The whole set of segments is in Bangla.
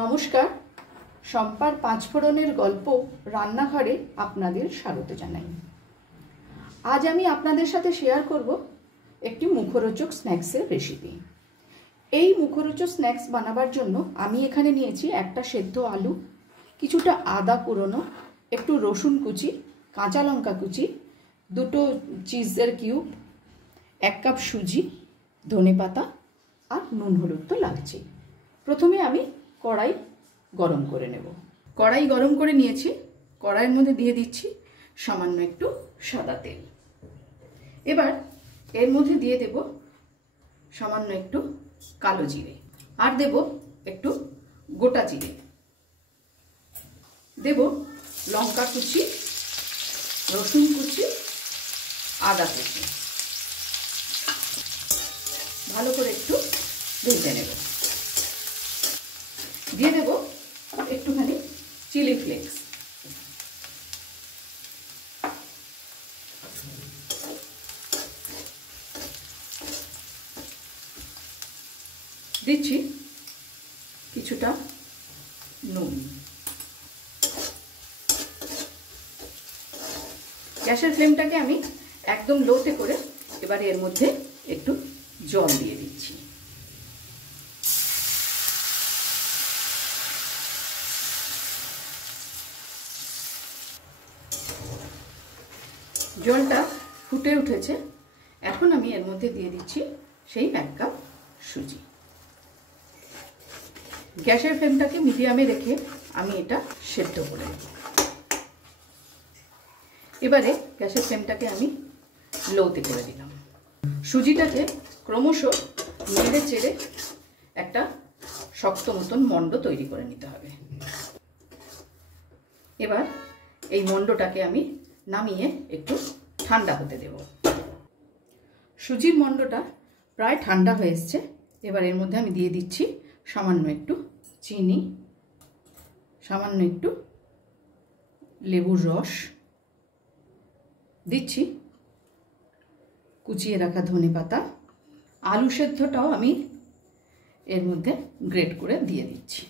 নমস্কার, শম্পার পাঁচফোড়নের গল্প রান্নাঘরে আপনাদের স্বাগত জানাই। আজ আমি আপনাদের সাথে শেয়ার করব একটি মুখরোচক স্ন্যাক্সের রেসিপি। এই মুখরোচক স্ন্যাক্স বানাবার জন্য আমি এখানে নিয়েছি একটা সেদ্ধ আলু, কিছুটা আদা কুড়োনো, একটু রসুন কুচি, কাঁচা লঙ্কা কুচি, দুটো চিজের কিউব, 1 কাপ সুজি, ধনেপাতা আর নুন হলুদ তো লাগছে। প্রথমে আমি কড়াই গরম করে নেব। কড়াই গরম করে নিয়েছি। কড়াইয়ের মধ্যে দিয়ে দিচ্ছি সামান্য একটু সাদা তেল। এবার এর মধ্যে দিয়ে দেব সামান্য একটু কালো জিরে, আর দেব একটু গোটা জিরে, দেব লঙ্কা কুচি, রসুন কুচি, আদা কুচি। ভালো করে একটু ভেজে নেব। দিয়ে দেব একটুখানি চিলি ফ্লেক্স, দিচ্ছি কিছুটা নুন। গ্যাসের ফ্লেমটাকে আমি একদম লোতে করে এবার এর মধ্যে একটু জল দিয়ে দিচ্ছি। জলটা ফুটে উঠেছে। এখন আমি এর মধ্যে দিয়ে দিচ্ছি সেই 1 কাপ সুজি। গ্যাসের ফ্লেমটাকে মিডিয়ামে রেখে আমি এটা সেদ্ধ করে নেব। এবারে গ্যাসের ফ্লেমটাকে আমি লোতে করে দিলাম। সুজিটাকে ক্রমশ নেড়ে চেড়ে একটা শক্ত মতন মণ্ড তৈরি করে নিতে হবে। এবার এই মণ্ডটাকে আমি নামিয়ে একটু ঠান্ডা হতে দেব। সুজির মণ্ডটা প্রায় ঠান্ডা হয়ে এসছে। এবার এর মধ্যে আমি দিয়ে দিচ্ছি সামান্য একটু চিনি, সামান্য একটু লেবুর রস, দিচ্ছি কুচিয়ে রাখা ধনেপাতা, আলু সেদ্ধটাও আমি এর মধ্যে গ্রেট করে দিয়ে দিচ্ছি।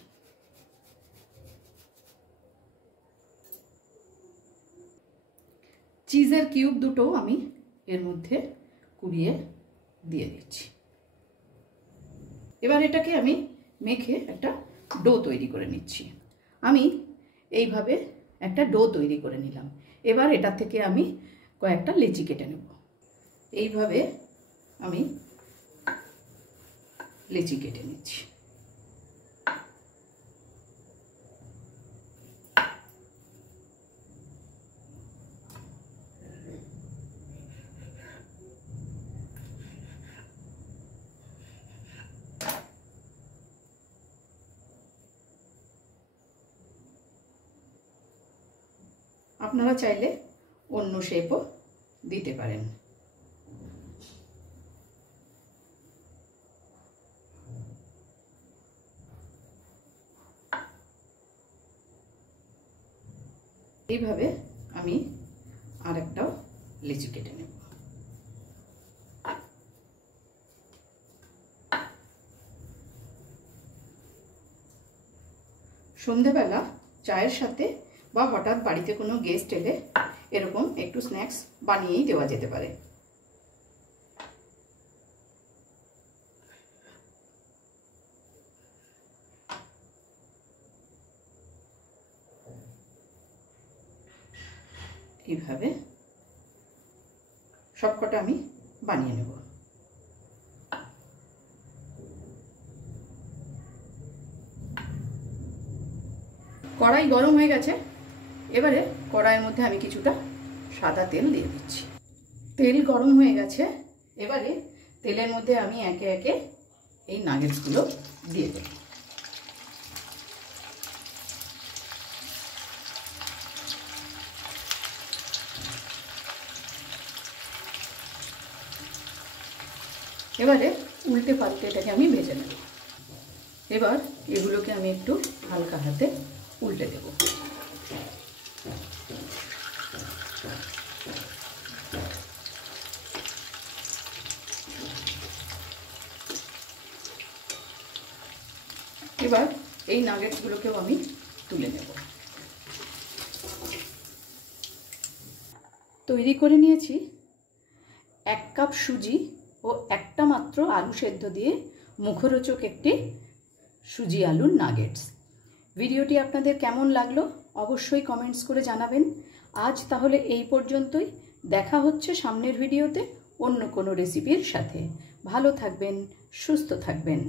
চিজের কিউব দুটো আমি এর মধ্যে কুড়িয়ে দিয়ে দিচ্ছি। এবার এটাকে আমি মেখে একটা ডো তৈরি করে নিচ্ছি। আমি এইভাবে একটা ডো তৈরি করে নিলাম। এবার এটা থেকে আমি কয়েকটা লেচি কেটে নেব। এইভাবে আমি লেচি কেটে নিচ্ছি। আপনারা চাইলে অন্য শেপও দিতে পারেন। এইভাবে আমি আরেকটাও লিচি কেটে নেব। সন্ধেবেলা চায়ের সাথে বা হঠাৎ বাড়িতে কোনো গেস্ট এলে এরকম একটু স্ন্যাক্স বানিয়েই দেওয়া যেতে পারে। এইভাবে সবকটা আমি বানিয়ে নেব। কড়াই গরম হয়ে গেছে। এবারে কড়াইয়ের মধ্যে আমি কিছুটা সাদা তেল দিয়ে দিচ্ছি। তেল গরম হয়ে গেছে। এবারে তেলের মধ্যে আমি একে একে এই নাগেটসগুলো দিয়ে দেব। এবারে উল্টে পাল্টে এটাকে আমি ভেজে নেব। এবার এগুলোকে আমি একটু হালকা হাতে উল্টে দেব। এবার এই নাগেটসগুলোকেও আমি তুলে নেব। তৈরি করে নিয়েছি 1 কাপ সুজি ও একটা মাত্র আলু সেদ্ধ দিয়ে মুখরোচক একটি সুজি আলুর নাগেটস। ভিডিওটি আপনাদের কেমন লাগলো অবশ্যই কমেন্টস করে জানাবেন। আজ তাহলে এই পর্যন্তই। দেখা হচ্ছে সামনের ভিডিওতে অন্য কোনো রেসিপির সাথে। ভালো থাকবেন, সুস্থ থাকবেন।